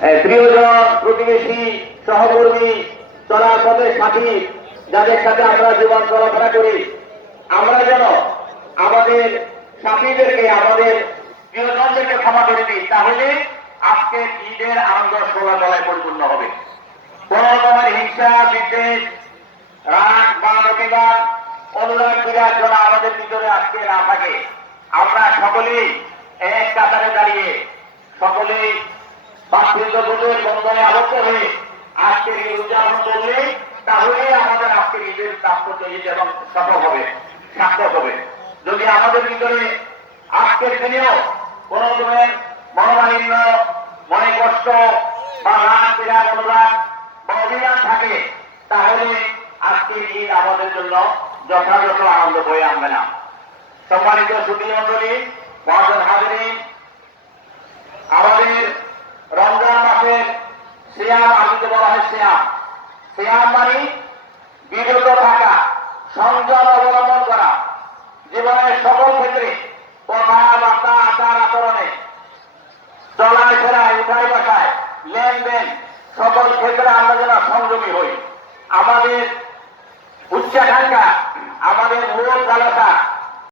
প্রিয়জন, প্রতিবেশী, সহকর্মী, চলার পথে সাথী, যাদের সাথে আমরা জীবন চলাফেরা করি, আমরা যেন আমাদের সাথীদেরকে, আমাদের প্রিয়জনদেরকে ক্ষমা করে দিই। তাহলে আজকে ঈদের আনন্দ শোভাতলায় পরিপূর্ণ হবে। কোন রকমের হিংসা, বিদ্বেষ, রাগ বা প্রতিবাদ, অনুরাগ বিরাগ যেন আমাদের ভিতরে আজকে না থাকে। আমরা সকলেই এক কাতারে দাঁড়িয়ে, সকলেই ভাতৃত্ববোধের বন্ধনে আবদ্ধ হয়ে আজকের এই উদযাপন করলে তাহলে আমাদের আজকের ঈদের তাৎপর্য ঈদ এবং সফল হবে, সার্থক হবে। যদি আমাদের ভিতরে আজকের দিনেও কোন ধরনের মনোমালিন্য, মনে কষ্ট বা রাগ বিরাগ, অনুরাগ বা অভিযান থাকে, তাহলে আজকের ঈদ আমাদের জন্য যথাযথ আনন্দ বয়ে আনবে না। সম্মানিত সুধী মন্ডলী, মহাজন হাজিরিন, আমাদের রমজান মাসের সিয়াম আসতে বলা হয় সিয়াম। সিয়াম মানে বিরত থাকা, সংযম অবলম্বন করা, জীবনের সকল ক্ষেত্রে কথাবার্তা, আচার আচরণে, চলায় ফেরায়, উঠায় বসায়, লেনদেন, সকল ক্ষেত্রে আমরা যেন সংযমী হই। আমাদের উচ্চাকাঙ্ক্ষা, আমাদের মূল লালসা